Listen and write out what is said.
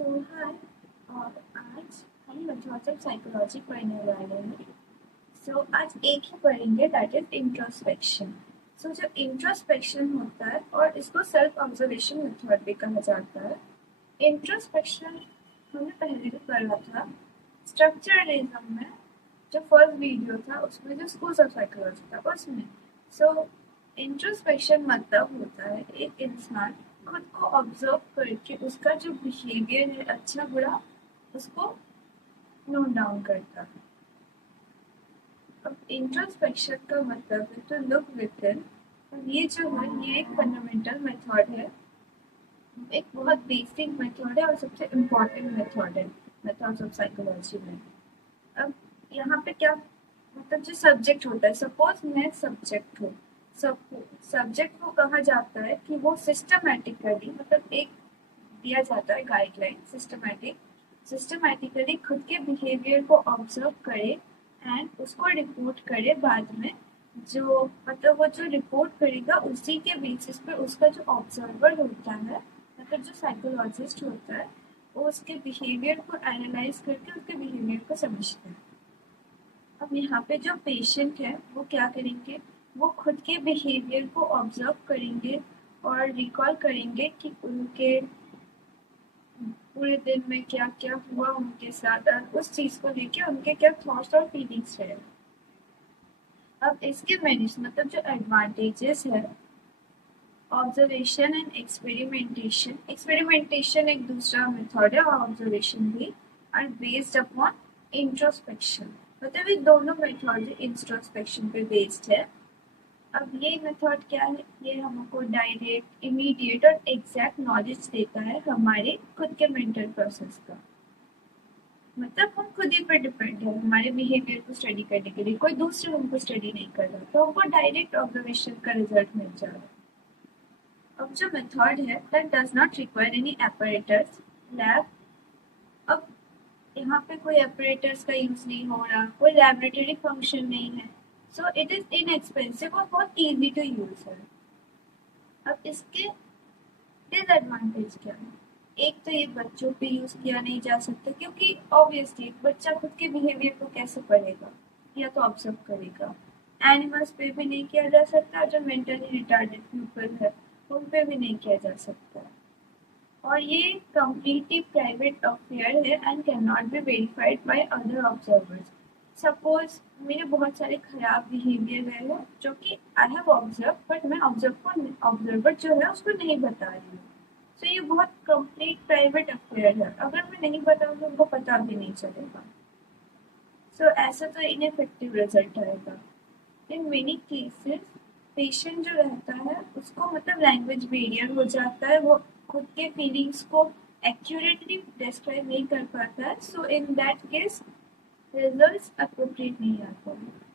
हाय और आज हम मेथड्स ऑफ साइकोलॉजी पढ़ने वाले हैं। आज एक ही पढ़ेंगे दैट इज इंट्रोस्पेक्शन। जो इंट्रोस्पेक्शन होता है और इसको सेल्फ ऑब्जर्वेशन मेथड भी कहा जाता है। इंट्रोस्पेक्शन हमने पहले भी पढ़ा था स्ट्रक्चरलिज्म में, जो फर्स्ट वीडियो था उसमें, जो स्कूल्स ऑफ साइकोलॉजी था उसमें। इंट्रोस्पेक्शन मतलब होता है एक इंसान खुद को ऑब्जर्व करके उसका जो बिहेवियर है अच्छा बुरा उसको नोट डाउन करता है। अब इंट्रोस्पेक्शन का मतलब है टू लुक विद इन। ये जो है ये एक फंडामेंटल मेथड है, एक बहुत बेसिक मेथड है और सबसे इम्पोर्टेंट मेथड है मेथड्स ऑफ साइकोलॉजी में। अब यहाँ पे क्या मतलब जो सब्जेक्ट होता है, सपोज मैं सब्जेक्ट हूँ, सब्जेक्ट को कहा जाता है कि वो सिस्टमैटिकली मतलब एक दिया जाता है गाइडलाइन, सिस्टमैटिकली खुद के बिहेवियर को ऑब्जर्व करे एंड उसको रिपोर्ट करे बाद में। जो मतलब वो जो रिपोर्ट करेगा उसी के बेसिस पे उसका जो ऑब्जर्वर होता है, मतलब जो साइकोलॉजिस्ट होता है, वो उसके बिहेवियर को एनालाइज करके उसके बिहेवियर को समझता है। अब यहाँ पे जो पेशेंट है वो क्या करेंगे, वो खुद के बिहेवियर को ऑब्जर्व करेंगे और रिकॉल करेंगे कि उनके पूरे दिन में क्या क्या हुआ उनके साथ और उस चीज को लेके उनके क्या थॉट्स और फीलिंग्स है। अब इसके मेरिट्स मतलब जो एडवांटेजेस है, ऑब्जर्वेशन एंड एक्सपेरिमेंटेशन एक दूसरा मेथड है और ऑब्जर्वेशन भी आर बेस्ड अपॉन इंट्रोस्पेक्शन। मतलब ये दोनों मेथड इंट्रोस्पेक्शन पे बेस्ड है। अब ये मेथड क्या है, ये हमको डायरेक्ट, इमीडिएट और एग्जैक्ट नॉलेज देता है हमारे खुद के मेंटल प्रोसेस का। मतलब हम खुद ही पर डिपेंड है हमारे बिहेवियर को स्टडी करने के लिए, कोई दूसरे हमको स्टडी नहीं कर रहा, तो हमको डायरेक्ट ऑब्जर्वेशन का रिजल्ट मिल जा रहा है। अब जो मेथड है that does not require any एपरेटर्स lab. अब यहाँ पे कोई एपरेटर्स का यूज नहीं हो रहा, कोई लैबोरेटरी फंक्शन नहीं है, सो इट इज इनएक्सपेंसिव और बहुत इजी टू यूज है। अब इसके डिसएडवांटेज क्या है, एक तो ये बच्चों पे यूज किया नहीं जा सकता क्योंकि ऑब्वियसली बच्चा खुद के बिहेवियर को कैसे पढ़ेगा या तो ऑब्जर्व करेगा। एनिमल्स पे भी नहीं किया जा सकता, जो मेंटली रिटार्डेड पीपल है उन पे भी नहीं किया जा सकता। और ये कम्प्लीटली प्राइवेट अफेयर है and can not be verified by other observers. Suppose मेरे बहुत सारे खराब बिहेवियर है जो कि आई हैव ऑब्जर्व, बट मैं ऑब्जर्वर जो है उसको नहीं बता रही हूँ। ये बहुत कंप्लीट प्राइवेट अफेयर है, अगर मैं नहीं बताऊंगी उनको पता भी नहीं चलेगा। ऐसा तो इनफेक्टिव रिजल्ट आएगा। इन मेनी केसेस पेशेंट जो रहता है उसको मतलब लैंग्वेज बैरियर हो जाता है, वो खुद के फीलिंग्स को एक्यूरेटली डिस्क्राइब नहीं कर पाता है। In that case results appropriate नहीं आता है।